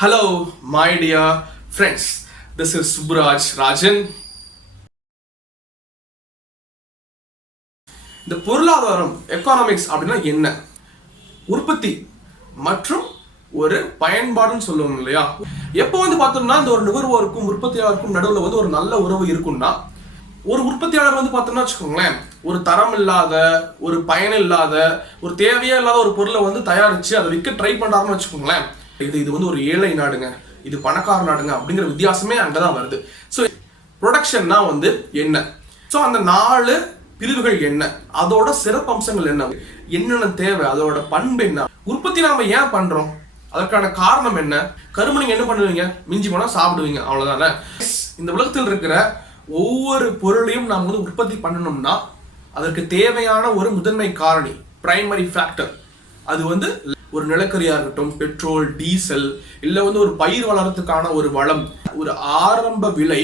Hello, my dear friends. This is Subburaj Rajan. இந்த பொருளாதாரம் economics அப்படின்னா என்ன? உற்பத்தி மற்றும் ஒரு பயன்பாடுன்னு சொல்லுவோம் இல்லையா? எப்போ பார்த்தோம்னா இந்த ஒரு நுகர்வோருக்கும் உற்பத்தியாளருக்கும் நடுவில் ஒரு நல்ல உறவு இருக்கும்னா, ஒரு உற்பத்தியாளர் பார்த்தோம்னா வச்சுக்கோங்களேன், ஒரு தரம் இல்லாத, ஒரு பயன் இல்லாத, ஒரு தேவையே இல்லாத ஒரு பொருளை தயாரிச்சு அதை விற்க ட்ரை பண்றாருன்னு வச்சுக்கோங்களேன், இது ஒரு ஏழை நாடுங்க, இது பணக்கார நாடுங்க அப்படிங்கிற வித்தியாசமே அங்கதான் வருது. ஸோ ப்ரொடக்ஷன்னா என்ன, ஸோ அந்த 4 பிரிவுகள் என்ன, அதோட சிறப்பம்சங்கள் என்ன, என்னென்ன தேவை, அதோட பண்பு என்ன, உற்பத்தி நாம ஏன் பண்றோம், அதற்கான காரணம் என்ன, கருமணிங்க என்ன பண்ணுவீங்க, மிஞ்சி போனா சாப்பிடுவீங்க, அவ்வளவுதானே. இந்த உலகத்தில் இருக்கிற ஒவ்வொரு பொருளையும் நாம் உற்பத்தி பண்ணணும்னா அதற்கு தேவையான ஒரு முதன்மை காரணி, பிரைமரி ஃபேக்டர், அது ஒரு நிலக்கரியா இருக்கட்டும், பெட்ரோல், டீசல், இல்ல ஒரு பயிர் வளர்றதுக்கான ஒரு வளம். ஒரு ஆரம்ப விலை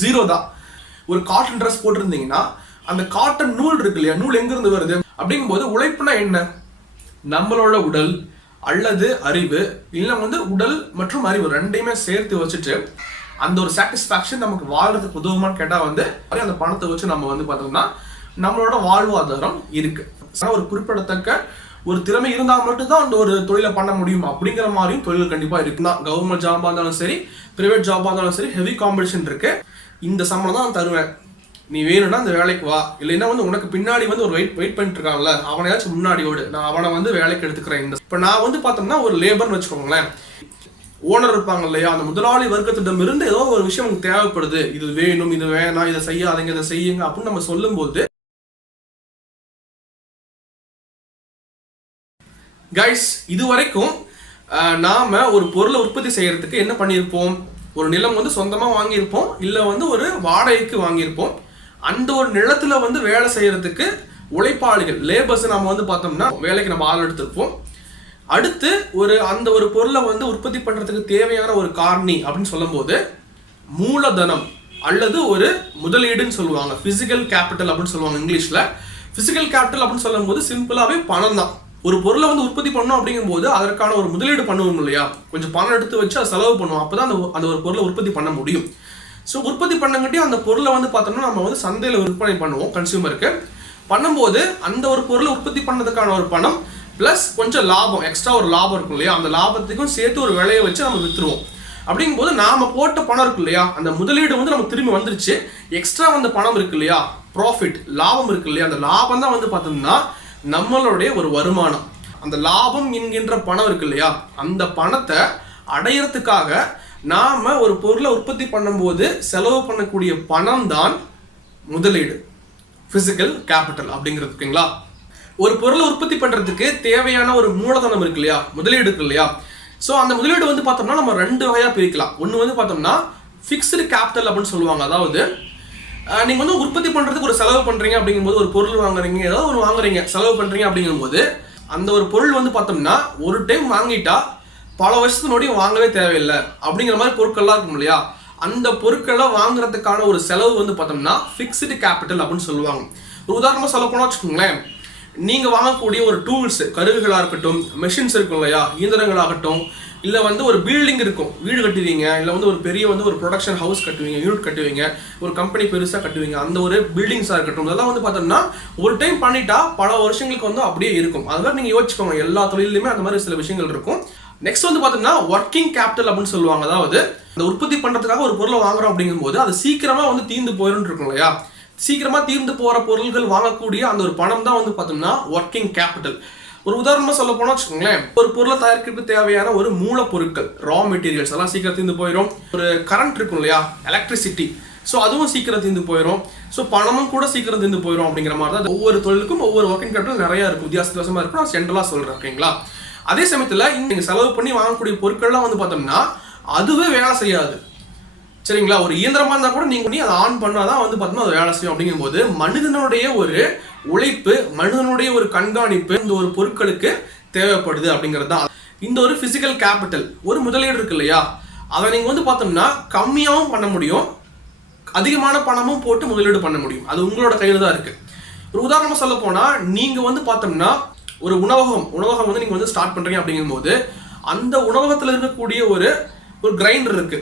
0 தான். ஒரு காட்டன் ட்ரெஸ் போட்டிருந்தீங்கன்னா அந்த காட்டன் நூல் இருக்கு இல்லையா, நூல் எங்க இருந்து வருது அப்படிங்கும்போது உழைப்புனா என்ன, நம்மளோட உடல் அல்லது அறிவு, இல்ல உடல் மற்றும் அறிவு ரெண்டையுமே சேர்த்து வச்சுட்டு அந்த ஒரு சாட்டிஸ்பாக்சன் நமக்கு வாழ்றதுக்கு உதவுமான்னு கேட்டா அந்த பணத்தை வச்சு நம்ம பார்த்தோம்னா நம்மளோட வாழ்வாதாரம் இருக்கு. ஒரு குறிப்பிடத்தக்க ஒரு திறமை இருந்தால் மட்டும்தான் அந்த ஒரு தொழிலை பண்ண முடியும் அப்படிங்கிற மாதிரியும் தொழில் கண்டிப்பா இருக்குதான். கவர்மெண்ட் ஜாபா இருந்தாலும் சரி, பிரைவேட் ஜாபா இருந்தாலும் சரி, ஹெவி காம்படிஷன் இருக்கு. இந்த சம்பளம் தான் தருவேன், நீ வேணும்னா அந்த வேலைக்கு வா, இல்லைன்னா உனக்கு பின்னாடி ஒரு வெயிட் பண்ணிட்டு இருக்காங்கல்ல, அவனையாச்சும் முன்னாடி ஓடு, நான் அவனை வேலைக்கு எடுத்துக்கிறேன். இந்த இப்ப நான் பார்த்தோம்னா ஒரு லேபர்னு வச்சுக்கோங்களேன், ஓனர் இருப்பாங்க இல்லையா, அந்த முதலாளி வர்க்கத்திடம் இருந்து ஏதோ ஒரு விஷயம் உங்களுக்கு தேவைப்படுது, இது வேணும், இது வேணாம், இதை செய்யாதீங்க, இதை செய்யுங்க அப்படின்னு நம்ம சொல்லும் போது, கைஸ் இது வரைக்கும் நாம ஒரு பொருளை உற்பத்தி செய்யறதுக்கு என்ன பண்ணியிருப்போம், ஒரு நிலம் சொந்தமா வாங்கியிருப்போம், இல்ல ஒரு வாடகைக்கு வாங்கியிருப்போம். அந்த ஒரு நிலத்துல வேலை செய்யறதுக்கு உழைப்பாளிகள், லேபர்ஸ் நாம பார்த்தோம்னா வேலைக்கு நம்ம ஆள் எடுத்திருப்போம். அடுத்து அந்த ஒரு பொருளை உற்பத்தி பண்றதுக்கு தேவையான ஒரு காரணி அப்படின்னு சொல்லும் போது மூலதனம் அல்லது ஒரு முதலீடுன்னு சொல்லுவாங்க, பிசிக்கல் கேபிட்டல் அப்படின்னு சொல்லுவாங்க இங்கிலீஷ்ல. பிசிக்கல் கேபிட்டல் அப்படின்னு சொல்லும் போது சிம்பிளாவே பணம் தான். ஒரு பொருளை உற்பத்தி பண்ணணும் அப்படிங்கும் போது அதற்கான ஒரு முதலீடு பண்ணுவோம் இல்லையா, கொஞ்சம் பணம் எடுத்து வச்சு அதை செலவு பண்ணுவோம், அப்பதான் அந்த ஒரு பொருளை உற்பத்தி பண்ண முடியும். ஸோ உற்பத்தி பண்ணங்காட்டியும் அந்த பொருளை பார்த்தோம்னா நம்ம சந்தையில் விற்பனை பண்ணுவோம் கன்சியூமருக்கு. பண்ணும்போது அந்த ஒரு பொருளை உற்பத்தி பண்ணதுக்கான ஒரு பணம் பிளஸ் கொஞ்சம் லாபம், எக்ஸ்ட்ரா ஒரு லாபம் இருக்கும் இல்லையா, அந்த லாபத்துக்கும் சேர்த்து ஒரு விலையை வச்சு நம்ம வித்துருவோம். அப்படிங்கும்போது நாம போட்ட பணம் இருக்கு இல்லையா, அந்த முதலீடு நமக்கு திரும்பி வந்துருச்சு, எக்ஸ்ட்ரா பணம் இருக்கு இல்லையா, ப்ராஃபிட், லாபம் இருக்கு இல்லையா, அந்த லாபம் தான் பார்த்தோம்னா நம்மளுடைய ஒரு வருமானம். அந்த லாபம் என்கின்ற பணம் இருக்கு இல்லையா, அந்த பணத்தை அடையறதுக்காக நாம ஒரு பொருளை உற்பத்தி பண்ணும்போது செலவு பண்ணக்கூடிய பணம் தான் முதலீடு, பிசிக்கல் கேபிட்டல் அப்படிங்கிறது. ஓகேங்களா, ஒரு பொருளை உற்பத்தி பண்றதுக்கு தேவையான ஒரு மூலதனம் இருக்கு இல்லையா, முதலீடு இருக்கு இல்லையா. ஸோ அந்த முதலீடு பார்த்தோம்னா நம்ம 2 வகையா பிரிக்கலாம். ஒன்று பார்த்தோம்னா ஃபிக்ஸ்டு கேபிட்டல் அப்படின்னு சொல்லுவாங்க. அதாவது நீங்க உற்பத்தி பண்றதுக்கு ஒரு செலவு பண்றீங்க அப்படிங்கும்போது, ஒரு பொருள் வாங்குறீங்க, ஏதாவது ஒரு வாங்குறீங்க, செலவு பண்றீங்க அப்படிங்கும்போது அந்த ஒரு பொருள் பார்த்தோம்னா ஒரு டைம் வாங்கிட்டா பல வருஷத்துக்கு முன்னாடி வாங்கவே தேவையில்லை அப்படிங்கிற மாதிரி பொருட்கள்லாம் இருக்கும் இல்லையா, அந்த பொருட்களை வாங்குறதுக்கான ஒரு செலவு பார்த்தோம்னா ஃபிக்ஸ்டு கேபிட்டல் அப்படின்னு சொல்லுவாங்க. ஒரு உதாரணமா சொல்ல போனா வச்சுக்கோங்களேன், நீங்க வாங்கக்கூடிய ஒரு டூல்ஸ், கருவிகளா இருக்கட்டும், மெஷின்ஸ் இருக்கும் இல்லையா, இயந்திரங்களாகட்டும், இல்ல ஒரு பில்டிங் இருக்கும், வீடு கட்டுவீங்க, இல்ல ஒரு பெரிய ஒரு ப்ரொடக்ஷன் ஹவுஸ் கட்டுவீங்க, யூனிட் கட்டுவீங்க, ஒரு கம்பெனி பெருசா கட்டுவீங்க, அந்த ஒரு பில்டிங்ஸா இருக்கட்டும், இதெல்லாம் பார்த்தோம்னா ஒரு டைம் பண்ணிட்டா பல வருஷங்களுக்கு அப்படியே இருக்கும். அதெல்லாம் நீங்க யோசிச்சுக்கோங்க, எல்லா தொழிலுமே அந்த மாதிரி சில விஷயங்கள் இருக்கும். நெக்ஸ்ட் பார்த்தோம்னா ஒர்க்கிங் கேபிட்டல் அப்படின்னு சொல்லுவாங்க. அதாவது அந்த உற்பத்தி பண்றதுக்காக ஒரு பொருளை வாங்குறோம் அப்படிங்கும்போது அது சீக்கிரமா தீர்ந்து போயிடும் இருக்கும் இல்லையா, சீக்கிரமா தீர்ந்து போற பொருட்கள் வாங்கக்கூடிய அந்த ஒரு பணம் தான் பார்த்தோம்னா ஒர்க்கிங் கேபிட்டல். ஒரு உதாரணமா சொல்ல போனா வச்சுக்கோங்களேன், ஒரு பொருளை தயாரிக்கிறதுக்கு தேவையான ஒரு மூலப்பொருட்கள், ரா மெட்டீரியல்ஸ் எல்லாம் சீக்கிரம் தீர்ந்து போயிடும். ஒரு கரண்ட் இருக்கும் இல்லையா, எலக்ட்ரிசிட்டி, ஸோ அதுவும் சீக்கிரம் தீர்ந்து போயிடும். ஸோ பணமும் கூட சீக்கிரம் தீர்ந்து போயிடும். அப்படிங்கிற மாதிரி தான் ஒவ்வொரு தொழிலுக்கும் ஒவ்வொரு ஒர்க்கிங் கேபிட்டல் நிறைய இருக்கும், வித்தியாசமா இருக்கும். நான் ஜென்ரலா சொல்றேன். ஓகேங்களா, அதே சமயத்துல நீங்க செலவு பண்ணி வாங்கக்கூடிய பொருட்கள்லாம் பார்த்தோம்னா அதுவே வேலை செய்யாது. சரிங்களா, ஒரு இயந்திரமா இருந்தா கூட நீங்க அதை ஆன் பண்ணாதான் பார்த்தோம்னா அது வேலை செய்யும். அப்படிங்கும்போது மனிதனுடைய ஒரு உழைப்பு, மனிதனுடைய ஒரு கண்காணிப்பு இந்த ஒரு பொருட்களுக்கு தேவைப்படுது அப்படிங்கிறது தான் இந்த ஒரு பிசிக்கல் கேபிட்டல். ஒரு முதலீடு இருக்கு இல்லையா, அதை நீங்க பார்த்தோம்னா கம்மியாகவும் பண்ண முடியும், அதிகமான பணமும் போட்டு முதலீடு பண்ண முடியும். அது உங்களோட கையில தான் இருக்கு. ஒரு உதாரணமா சொல்ல போனா, நீங்க பார்த்தோம்னா ஒரு உணவகம் நீங்க ஸ்டார்ட் பண்றீங்க அப்படிங்கும்போது அந்த உணவகத்தில் இருக்கக்கூடிய ஒரு கிரைண்டர் இருக்கு.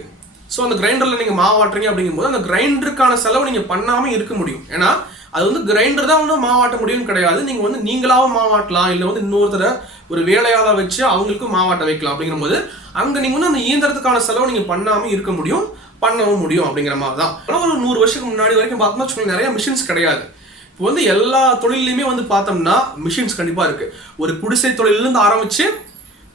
ஸோ அந்த கிரைண்டரில் நீங்கள் மாவாட்டுறீங்க அப்படிங்கும்போது அந்த கிரைண்டருக்கான செலவு நீங்கள் பண்ணாமல் இருக்க முடியும். ஏன்னா அது வந்து கிரைண்டர் தான் வந்து மாவாட்ட முடியும்னு கிடையாது. நீங்கள் வந்து நீங்களாகவும் மாவாட்டலாம், இல்லை வந்து இன்னொருத்தரை ஒரு வேலையாள வச்சு அவங்களுக்கும் மாவாட்ட வைக்கலாம். அப்படிங்கிற போது அங்கே நீங்கள் வந்து அந்த இயந்திரத்துக்கான செலவு நீங்கள் பண்ணாமல் இருக்க முடியும், பண்ணவும் முடியும் அப்படிங்கிற மாதிரி தான். ஆனால் ஒரு 100 வருஷத்துக்கு முன்னாடி வரைக்கும் பார்த்தோம்னா வச்சுக்கோங்க, நிறைய மிஷின்ஸ் கிடையாது. இப்போ வந்து எல்லா தொழிலையுமே வந்து பார்த்தோம்னா மிஷின்ஸ் கண்டிப்பாக இருக்குது. ஒரு குடிசை தொழிலிருந்து ஆரம்பித்து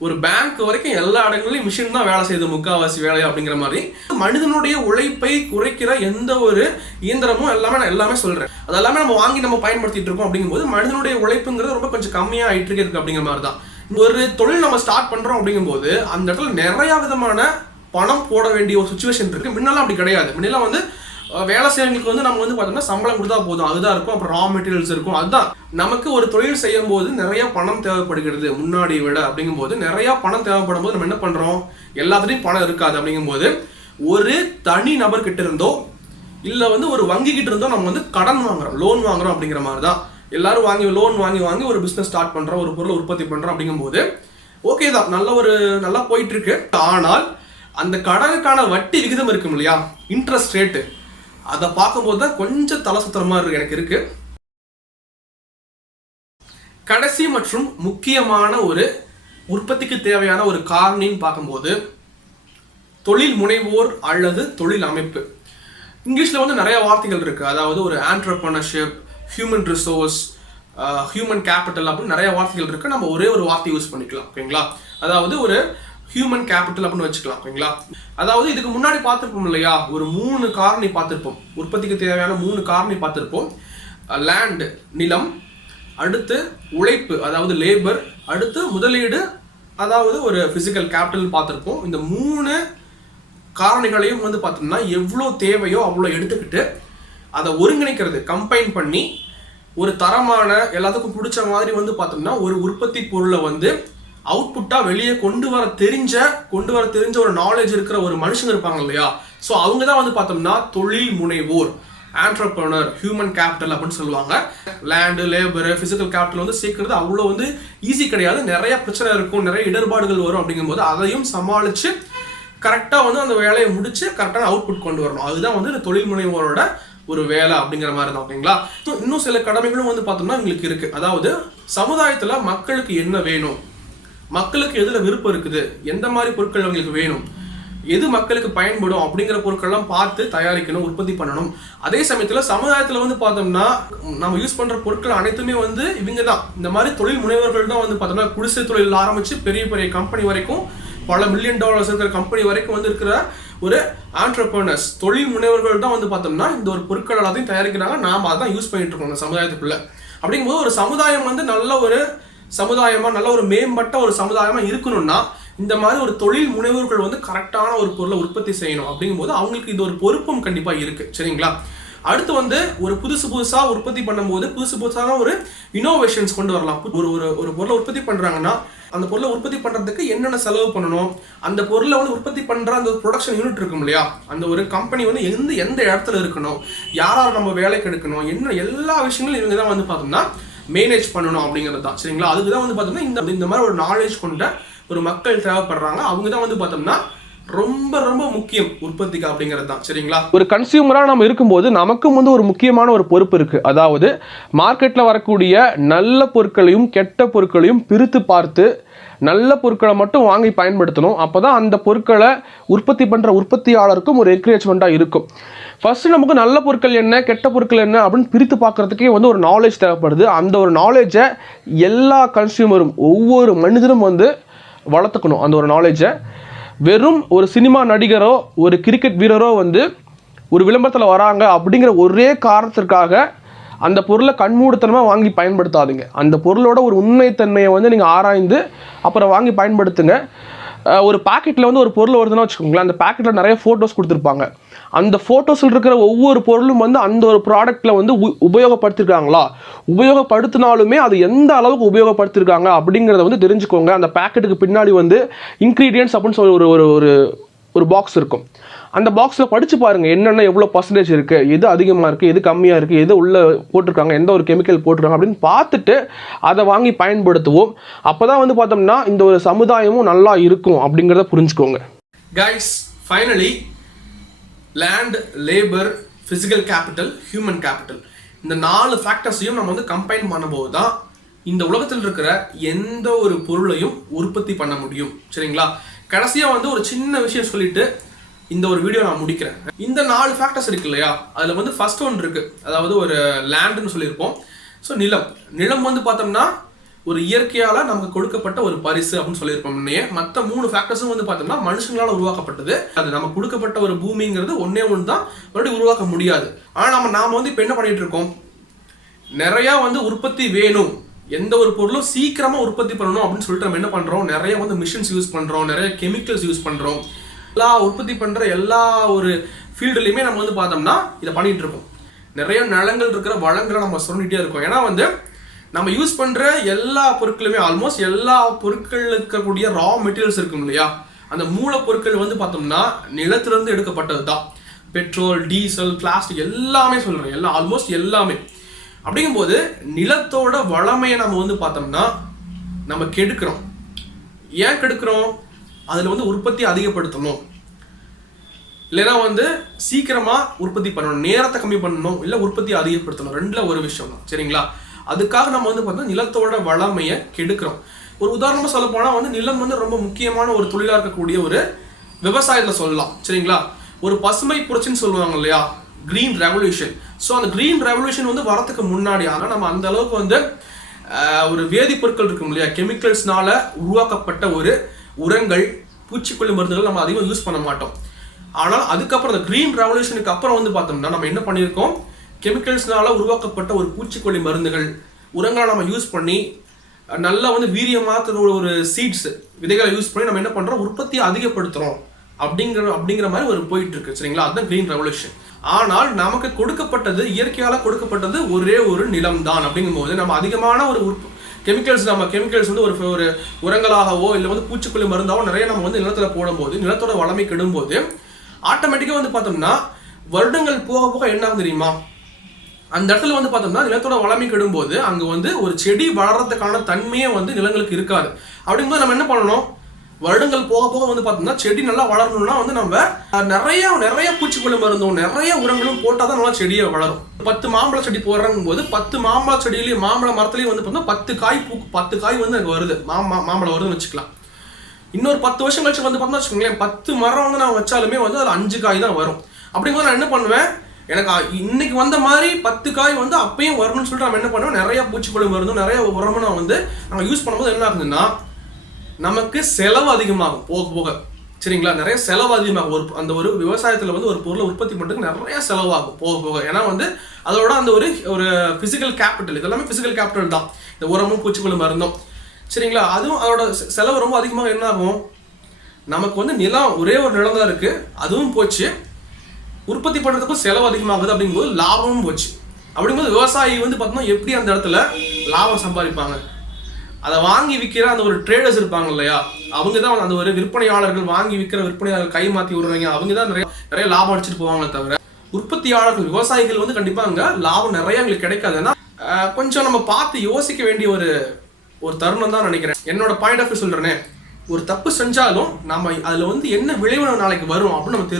ஒரு பேங்க் வரைக்கும் எல்லா இடங்களையும் மிஷின் தான் வேலை செய்யுது, முக்கால்வாசி வேலை அப்படிங்கிற மாதிரி. மனிதனுடைய உழைப்பை குறைக்கிற எந்த ஒரு இயந்திரமும் எல்லாமே சொல்றேன், அதெல்லாமே நம்ம வாங்கி நம்ம பயன்படுத்திட்டு இருக்கோம். அப்படிங்கும்போது மனிதனுடைய உழைப்புங்கிறது ரொம்ப கொஞ்சம் கம்மியா ஆயிட்டு இருக்கு அப்படிங்கிற மாதிரி தான். ஒரு தொழில் நம்ம ஸ்டார்ட் பண்றோம் அப்படிங்கும்போது அந்த இடத்துல நிறைய விதமான பணம் போட வேண்டிய ஒரு சுச்சுவேஷன் இருக்கு. முன்னெல்லாம் அப்படி கிடையாது. முன்னெல்லாம் வந்து வேலை செய்யறவங்களுக்கு வந்து நம்ம வந்து பார்த்தோம்னா சம்பளம் கொடுத்தா போதும், அதுதான் இருக்கும். அப்புறம் ரா மெட்டீரியல்ஸ் இருக்கும். அதுதான் நமக்கு ஒரு தொழில் செய்யும் போது நிறைய பணம் தேவைப்படுகிறது முன்னாடி விட. அப்படிங்கும் போது நிறைய பணம் தேவைப்படும் போது நம்ம என்ன பண்றோம், எல்லாத்துலயும் பணம் இருக்காது. அப்படிங்கும் போது ஒரு தனி நபர் கிட்ட இருந்தோ இல்ல வந்து ஒரு வங்கி கிட்ட இருந்தோ நம்ம வந்து கடன் வாங்குறோம், லோன் வாங்குறோம். அப்படிங்கிற மாதிரி தான் எல்லாரும் லோன் வாங்கி ஒரு பிசினஸ் ஸ்டார்ட் பண்றோம், ஒரு பொருளை உற்பத்தி பண்றோம். அப்படிங்கும் போது ஓகே தான், நல்லா போயிட்டு இருக்கு. ஆனால் அந்த கடனுக்கான வட்டி விகிதம் இருக்கும் இல்லையா, இன்ட்ரெஸ்ட் ரேட்டு, அதை பார்க்கும்போது தான் கொஞ்சம் தலை சுத்துற மாதிரி எனக்கு இருக்கு. கடைசி மற்றும் முக்கியமான ஒரு உற்பத்திக்கு தேவையான ஒரு காரணின்னு பார்க்கும்போது தொழில் முனைவோர் அல்லது தொழில் அமைப்பு. இங்கிலீஷ்ல வந்து நிறைய வார்த்தைகள் இருக்கு. அதாவது ஒரு entrepreneurship, human resource, human capital அப்படின்னு நிறைய வார்த்தைகள் இருக்கு. நம்ம ஒரே ஒரு வார்த்தை யூஸ் பண்ணிக்கலாம், ஓகேங்களா? அதாவது ஒரு ஹியூமன் கேபிட்டல் அப்படின்னு வச்சுக்கலாம், ஓகேங்களா? அதாவது இதுக்கு முன்னாடி பார்த்துருப்போம் இல்லையா, ஒரு 3 காரணி பார்த்துருப்போம். உற்பத்திக்கு தேவையான 3 காரணி பார்த்துருப்போம். லேண்ட், நிலம், அடுத்து உழைப்பு அதாவது லேபர், அடுத்து முதலீடு அதாவது ஒரு பிசிக்கல் கேபிட்டல் பார்த்துருப்போம். இந்த 3 காரணிகளையும் வந்து பார்த்தோம்னா எவ்வளோ தேவையோ அவ்வளோ எடுத்துக்கிட்டு அதை ஒருங்கிணைக்கிறது, கம்பைன் பண்ணி ஒரு தரமான எல்லாத்துக்கும் பிடிச்ச மாதிரி வந்து பார்த்தோம்னா ஒரு உற்பத்தி பொருளை வந்து அவுட்புட்டா வெளியே கொண்டு வர தெரிஞ்ச ஒரு நாலேஜ் இருக்கிற ஒரு மனுஷங்க இருப்பாங்க இல்லையா. ஸோ அவங்க தான் வந்து பார்த்தோம்னா தொழில் முனைவோர், ஆண்டர்பிரினர், ஹியூமன் கேபிட்டல் அப்படின்னு சொல்லுவாங்க. லேண்டு, லேபர், பிசிக்கல் கேபிட்டல் வந்து சேர்க்கறது அவ்வளோ வந்து ஈஸி கிடையாது. நிறைய பிரச்சனை இருக்கும், நிறைய இடர்பாடுகள் வரும். அப்படிங்கும்போது அதையும் சமாளிச்சு கரெக்டாக வந்து அந்த வேலையை முடிச்சு கரெக்டான அவுட்புட் கொண்டு வரணும். அதுதான் வந்து இந்த தொழில் முனைவோரோட ஒரு வேலை அப்படிங்கிற மாதிரி தான், ஓகேங்களா? இன்னும் சில கடமைகளும் வந்து பார்த்தோம்னா உங்களுக்கு இருக்கு. அதாவது சமுதாயத்துல மக்களுக்கு என்ன வேணும், மக்களுக்கு எதுல விருப்பம் இருக்குது, எந்த மாதிரி பொருட்கள் அவங்களுக்கு வேணும், எது மக்களுக்கு பயன்படும் அப்படிங்கிற பொருட்கள்லாம் பார்த்து தயாரிக்கணும், உற்பத்தி பண்ணணும். அதே சமயத்துல சமுதாயத்துல வந்து பார்த்தோம்னா நம்ம யூஸ் பண்ற பொருட்கள் அனைத்துமே வந்து இவங்க தான், இந்த மாதிரி தொழில் முனைவர்கள் தான் வந்து பார்த்தோம்னா குடிசை தொழில் ஆரம்பிச்சு பெரிய பெரிய கம்பெனி வரைக்கும், பல $1 மில்லியன் இருக்கிற கம்பெனி வரைக்கும் வந்து இருக்கிற ஒரு ஆண்டர்பிரினர்ஸ், தொழில் முனைவர்கள் தான் வந்து பார்த்தோம்னா இந்த ஒரு பொருட்கள் எல்லாத்தையும் தயாரிக்கிறாங்க. நாம அதான் யூஸ் பண்ணிட்டு இருக்கோம் இந்த சமுதாயத்துக்குள்ள. அப்படிங்கும்போது ஒரு சமுதாயம் வந்து நல்ல ஒரு சமுதாயமா, நல்ல ஒரு மேம்பட்ட ஒரு சமுதாயமா இருக்கணும்னா இந்த மாதிரி ஒரு தொழில் முனைவோர்கள் வந்து கரெக்டான ஒரு பொருளை உற்பத்தி செய்யணும். அப்படிங்கும்போது அவங்களுக்கு இது ஒரு பொறுப்பும் கண்டிப்பா இருக்கு, சரிங்களா? அடுத்து வந்து ஒரு புதுசா உற்பத்தி பண்ணும்போது புதுசான ஒரு இனோவேஷன்ஸ் கொண்டு வரலாம். ஒரு பொருளை உற்பத்தி பண்றாங்கன்னா அந்த பொருளை உற்பத்தி பண்றதுக்கு என்னென்ன செலவு பண்ணணும், அந்த பொருளை வந்து உற்பத்தி பண்ற அந்த ப்ரொடக்ஷன் யூனிட் இருக்கும் இல்லையா, அந்த ஒரு கம்பெனி வந்து எந்த இடத்துல இருக்கணும், யாரால் நம்ம வேலைக்கு எடுக்கணும், என்ன எல்லா விஷயங்களும் இவங்க தான் வந்து பார்த்தோம்னா மேனேஜ் பண்ணணும் அப்படிங்கிறது தான், சரிங்களா? அதுக்கு தான் வந்து பார்த்தோம்னா இந்த மாதிரி ஒரு நாலேஜ் கொண்ட ஒரு மக்கள் தேவைப்படுறாங்க. அவங்க தான் வந்து பார்த்தோம்னா ரொம்ப ரொம்ப முக்கியம் உற்பத்திக்கு அப்படிங்கிறது தான், சரிங்களா? ஒரு கன்சியூமராக நம்ம இருக்கும்போது நமக்கும் வந்து ஒரு முக்கியமான ஒரு பொறுப்பு இருக்கு. அதாவது மார்க்கெட்டில் வரக்கூடிய நல்ல பொருட்களையும் கெட்ட பொருட்களையும் பிரித்து பார்த்து நல்ல பொருட்களை மட்டும் வாங்கி பயன்படுத்தணும். அப்போ தான் அந்த பொருட்களை உற்பத்தி பண்ணுற உற்பத்தியாளருக்கும் ஒரு என்கரேஜ்மெண்ட்டாக இருக்கும். ஃபர்ஸ்ட் நமக்கு நல்ல பொருட்கள் என்ன, கெட்ட பொருட்கள் என்ன அப்படின்னு பிரித்து பார்க்கறதுக்கே வந்து ஒரு நாலேஜ் தேவைப்படுது. அந்த ஒரு நாலேஜை எல்லா கன்சியூமரும், ஒவ்வொரு மனிதரும் வந்து வளர்த்துக்கணும். அந்த ஒரு நாலேஜை வெறும் ஒரு சினிமா நடிகரோ ஒரு கிரிக்கெட் வீரரோ வந்து ஒரு விளம்பரத்தில் வராங்க அப்படிங்கிற ஒரே காரணத்திற்காக அந்த பொருளை கண்மூடித்தனமாக வாங்கி பயன்படுத்தாதீங்க. அந்த பொருளோட ஒரு உண்மைத்தன்மையை வந்து நீங்கள் ஆராய்ந்து அப்புறம் வாங்கி பயன்படுத்துங்க. ஒரு பாக்கெட்டில் வந்து ஒரு பொருள் வருதுன்னா வச்சுக்கோங்களேன், அந்த பாக்கெட்டில் நிறைய ஃபோட்டோஸ் கொடுத்துருப்பாங்க. அந்த ஃபோட்டோஸில் இருக்கிற ஒவ்வொரு பொருளும் வந்து அந்த ஒரு ப்ராடக்ட்டில் வந்து உபயோகப்படுத்திருக்காங்களா, உபயோகப்படுத்தினாலுமே அது எந்த அளவுக்கு உபயோகப்படுத்திருக்காங்க அப்படிங்கிறத வந்து தெரிஞ்சுக்கோங்க. அந்த பேக்கெட்டுக்கு பின்னாடி வந்து இன்க்ரீடியன்ட்ஸ் அப்படின்னு சொல்லி ஒரு பாக்ஸ் இருக்கும். அந்த பாக்ஸில் படித்து பாருங்கள் என்னென்ன எவ்வளோ பர்சன்டேஜ் இருக்குது, எது அதிகமாக இருக்குது, எது கம்மியாக இருக்குது, எது உள்ளே போட்டிருக்காங்க, எந்த ஒரு கெமிக்கல் போட்டிருக்காங்க அப்படின்னு பார்த்துட்டு அதை வாங்கி பயன்படுத்துவோம். அப்போ தான் வந்து பார்த்தோம்னா இந்த ஒரு சமுதாயமும் நல்லா இருக்கும் அப்படிங்கிறத புரிஞ்சுக்கோங்க. Guys, finally land, labour, physical capital, human capital, இந்த 4 ஃபேக்டர்ஸையும் நம்ம வந்து கம்பைன் பண்ணும்போது தான் இந்த உலகத்தில் இருக்கிற எந்த ஒரு பொருளையும் உற்பத்தி பண்ண முடியும். சரிங்களா? கடைசியாக வந்து ஒரு சின்ன விஷயம் சொல்லிட்டு இந்த ஒரு வீடியோ நான் முடிக்கிறேன். இந்த 4 ஃபேக்டர்ஸ் இருக்கு இல்லையா, அதில் வந்து ஃபர்ஸ்ட் ஒன்று இருக்குது, அதாவது ஒரு லேண்டுன்னு சொல்லியிருப்போம். ஸோ நிலம் வந்து பார்த்தோம்னா ஒரு இயற்கையால் நமக்கு கொடுக்கப்பட்ட ஒரு பரிசு அப்படின்னு சொல்லியிருப்போம். மற்ற 3 ஃபேக்டர்ஸும் வந்து பார்த்தோம்னா மனுஷங்களால் உருவாக்கப்பட்டது. அது நமக்கு கொடுக்கப்பட்ட ஒரு பூமிங்கிறது ஒன்றே ஒன்று தான், மறுபடியும் உருவாக்க முடியாது. ஆனால் நாம வந்து இப்போ என்ன பண்ணிட்டு இருக்கோம், நிறையா வந்து உற்பத்தி வேணும், எந்த ஒரு பொருளும் சீக்கிரமாக உற்பத்தி பண்ணணும் அப்படின்னு சொல்லிட்டு நம்ம என்ன பண்ணுறோம், நிறைய வந்து மிஷின்ஸ் யூஸ் பண்ணுறோம், நிறைய கெமிக்கல்ஸ் யூஸ் பண்ணுறோம். எல்லா உற்பத்தி பண்ணுற எல்லா ஒரு ஃபீல்டுலையுமே நம்ம வந்து பார்த்தோம்னா இதை பண்ணிகிட்டு இருக்கோம். நிறைய நிலங்கள் இருக்கிற வளங்களை நம்ம சொல்லிகிட்டே இருக்கோம். ஏன்னா வந்து நம்ம யூஸ் பண்ணுற எல்லா பொருட்களுமே, ஆல்மோஸ்ட் எல்லா பொருட்கள் இருக்கக்கூடிய ரா மெட்டீரியல்ஸ் இருக்கும் இல்லையா, அந்த மூலப்பொருட்கள் வந்து பார்த்தோம்னா நிலத்திலிருந்து எடுக்கப்பட்டது தான். பெட்ரோல், டீசல், பிளாஸ்டிக் எல்லாமே சொல்கிறேன், எல்லாம் ஆல்மோஸ்ட் எல்லாமே. அப்படிங்கும்போது நிலத்தோட வளமையை நம்ம வந்து பார்த்தோம்னா நம்ம கெடுக்கிறோம். ஏன் கெடுக்கிறோம்? அதில் வந்து உற்பத்தி அதிகப்படுத்தணும், இல்லைன்னா வந்து சீக்கிரமாக உற்பத்தி பண்ணணும், நேரத்தை கம்மி பண்ணணும், இல்லை உற்பத்தி அதிகப்படுத்தணும், ரெண்டில் ஒரு விஷயம் தான். சரிங்களா? அதுக்காக நம்ம வந்து பார்த்தோம்னா நிலத்தோட வளமையை கெடுக்கிறோம். ஒரு உதாரணமாக சொல்ல போனால் வந்து நிலம் வந்து ரொம்ப முக்கியமான ஒரு தொழிலாக இருக்கக்கூடிய ஒரு விவசாயத்தில் சொல்லலாம். சரிங்களா? ஒரு பசுமை புரட்சின்னு சொல்லுவாங்க இல்லையா, கிரீன் ரெவல்யூஷன். ஸோ அந்த கிரீன் ரெவல்யூஷன் வந்து வரத்துக்கு முன்னாடி, ஆனால் நம்ம அந்த அளவுக்கு வந்து ஒரு வேதிப்பொருட்கள் இருக்கும் இல்லையா, கெமிக்கல்ஸ்னால உருவாக்கப்பட்ட ஒரு உரங்கள், பூச்சிக்கொல்லி மருந்துகள் நம்ம அதிகமாக யூஸ் பண்ண மாட்டோம். ஆனால் அதுக்கப்புறம் அந்த கிரீன் ரெவல்யூஷனுக்கு அப்புறம் வந்து பார்த்தோம்னா நம்ம என்ன பண்ணியிருக்கோம், கெமிக்கல்ஸ்னால உருவாக்கப்பட்ட ஒரு பூச்சிக்கொல்லி மருந்துகள், உரங்களை நம்ம யூஸ் பண்ணி நல்லா வந்து வீரியமாக ஒரு சீட்ஸ், விதைகளை யூஸ் பண்ணி நம்ம என்ன பண்ணுறோம், உற்பத்தியை அதிகப்படுத்துகிறோம் அப்படிங்கிற மாதிரி ஒரு போயிட்டு இருக்கு. சரிங்களா? அதுதான் கிரீன் ரெவல்யூஷன். ஆனால் நமக்கு கொடுக்கப்பட்டது, இயற்கையால் கொடுக்கப்பட்டது ஒரே ஒரு நிலம் தான். அப்படிங்கும்போது நம்ம அதிகமான ஒரு கெமிக்கல்ஸ் வந்து ஒரு உரங்களாகவோ இல்லை வந்து பூச்சிக்கொல்லி மருந்தாவோ நிறைய நம்ம வந்து நிலத்தில் போடும்போது, நிலத்தோட வளமை கெடும்போது ஆட்டோமேட்டிக்காக வந்து பார்த்தோம்னா வருடங்கள் போக போக என்ன ஆகும் தெரியுமா, அந்த இடத்துல வந்து பார்த்தோம்னா நிலத்தோட வளமை கெடும்போது அங்கே வந்து ஒரு செடி வளர்றதுக்கான தன்மையே வந்து நிலங்களுக்கு இருக்காது. அப்படிங்கும்போது நம்ம என்ன பண்ணணும், வருடங்கள் போக போக வந்து பார்த்தோம்னா செடி நல்லா வளரணும்னா வந்து நம்ம நிறைய பூச்சிக்கொல்லி மருந்தும் நிறைய உரங்களும் போட்டால் தான் நல்லா செடியை வளரும். 10 மாம்பழ செடி போடுறங்கும் போது 10 மாம்பழ செடியிலையும் மாம்பழ மரத்துலையும் வந்து பார்த்தோம்னா 10 காய் வந்து அங்கே வருது, மாம்பழம் வருதுன்னு வச்சுக்கலாம். இன்னொரு 10 வருஷம் கழிச்சு வந்து பார்த்தோம்னா வச்சுக்கோங்களேன், 10 மரம் வந்து நான் வச்சாலுமே வந்து அதில் 5 காய் தான் வரும். அப்படிங்கும்போது நான் என்ன பண்ணுவேன், எனக்கு இன்னைக்கு வந்த மாதிரி 10 காய் வந்து அப்பயும் வரணும்னு சொல்லிட்டு நம்ம என்ன பண்ணுவோம், நிறைய பூச்சிக்கொல்லி மருந்தும் நிறைய உரமும் நான் வந்து நாங்கள் யூஸ் பண்ணும்போது என்ன ஆகுதுன்னா நமக்கு செலவு அதிகமாகும் போக போக. சரிங்களா? நிறைய செலவு அதிகமாகும். அந்த ஒரு விவசாயத்தில் வந்து ஒரு பொருளை உற்பத்தி பண்ணுறதுக்கு நிறைய செலவாகும் போக போக. ஏன்னா வந்து அதோட அந்த ஒரு ஃபிசிக்கல் கேபிட்டல், இதெல்லாமே ஃபிசிக்கல் கேபிட்டல் தான், இந்த உரமும் பூச்சிக்கொல்லி மருந்தும். சரிங்களா? அதுவும் அதோட செலவு ரொம்ப அதிகமாக என்ன ஆகும், நமக்கு வந்து நிலம் ஒரே ஒரு நிலம் தான் இருக்குது, அதுவும் போச்சு, உற்பத்தி பண்ணுறதுக்கும் செலவு அதிகமாகுது, அப்படிங்கும்போது லாபமும் போச்சு. அப்படிங்கும்போது விவசாயி வந்து பார்த்தோம்னா எப்படி அந்த இடத்துல லாபம் சம்பாதிப்பாங்க, அதை வாங்கி விற்கிற அந்த ஒரு ட்ரேடர்ஸ் இருப்பாங்க இல்லையா, அவங்க தான் அந்த ஒரு விற்பனையாளர்கள், வாங்கி விற்கிற விற்பனையாளர்கள் கை மாற்றி விடுறவங்க, அவங்க தான் நிறைய லாபம் அடிச்சுட்டு போவாங்க. தவிர உற்பத்தியாளர்கள், விவசாயிகள் வந்து கண்டிப்பாக அங்கே லாபம் நிறைய எங்களுக்கு கிடைக்காது. ஏன்னா கொஞ்சம் நம்ம பார்த்து யோசிக்க வேண்டிய ஒரு தருணம் தான் நினைக்கிறேன். என்னோட பாயிண்ட் ஆஃப் வியூ சொல்கிறேனே, ஒரு தப்பு செஞ்சாலும் நம்ம அதில் வந்து என்ன விளைவு நாளைக்கு வரும் அப்படின்னு நம்ம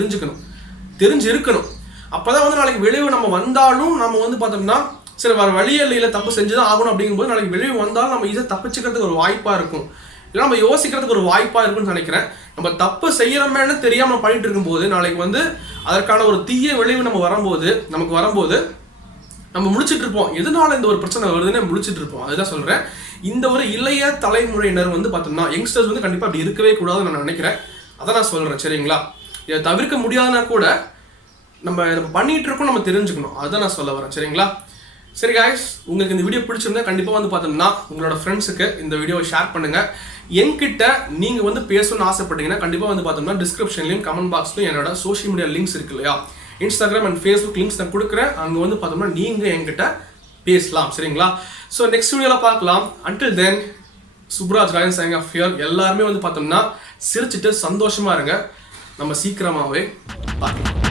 தெரிஞ்சு இருக்கணும். அப்போ தான் வந்து நாளைக்கு விளைவு நம்ம வந்தாலும் நம்ம வந்து பார்த்தோம்னா சரி வர வழியில் தப்பு செஞ்சுதான் ஆகணும். அப்படிங்கும்போது நாளைக்கு விளைவு வந்தாலும் நம்ம இதை தப்பிச்சுக்கிறதுக்கு ஒரு வாய்ப்பாக இருக்கும், இல்லை நம்ம யோசிக்கிறதுக்கு ஒரு வாய்ப்பாக இருக்குன்னு நினைக்கிறேன். நம்ம தப்பு செய்யறோமேன்னு தெரியாமல் பண்ணிட்டு இருக்கும்போது நாளைக்கு வந்து அதற்கான ஒரு தீய விளைவு நமக்கு வரும்போது நம்ம முழிச்சிட்டு இருப்போம், எதனால இந்த ஒரு பிரச்சனை வருதுன்னு முழிச்சிட்டு இருப்போம். அதுதான் சொல்கிறேன். இந்த ஒரு இளைய தலைமுறையினர் வந்து பார்த்தோம்னா யங்ஸ்டர்ஸ் வந்து கண்டிப்பாக அப்படி இருக்கவே கூடாதுன்னு நான் நினைக்கிறேன். அதான் நான் சொல்கிறேன். சரிங்களா? இதை தவிர்க்க முடியாதுன்னா கூட நம்ம பண்ணிட்டு இருக்கோம், நம்ம தெரிஞ்சுக்கணும். அதுதான் நான் சொல்ல வரேன். சரிங்களா? சரி காய்ஸ், உங்களுக்கு இந்த வீடியோ பிடிச்சிருந்தா கண்டிப்பாக வந்து பார்த்தோம்னா உங்களோட ஃப்ரெண்ட்ஸுக்கு இந்த வீடியோவை ஷேர் பண்ணுங்கள். என்கிட்ட நீங்கள் வந்து பேசணும்னு ஆசைப்பட்டீங்கன்னா கண்டிப்பாக வந்து பார்த்தோம்னா டிஸ்கிரிப்ஷன்லையும் கமெண்ட் பாக்ஸ்லையும் என்னோட சோஷியல் மீடியா லிங்க்ஸ் இருக்கு இல்லையா, இன்ஸ்டாகிராம் அண்ட் ஃபேஸ்புக் லிங்க்ஸ் நான் கொடுக்குறேன். அங்கே வந்து பார்த்தோம்னா நீங்கள் என்கிட்ட பேசலாம். சரிங்களா? ஸோ நெக்ஸ்ட் வீடியோவில் பார்க்கலாம். Until then, Subraj Rayan signing off here. எல்லாருமே வந்து பார்த்தோம்னா சிரிச்சுட்டு சந்தோஷமாக இருங்க. நம்ம சீக்கிரமாகவே பார்க்கலாம்.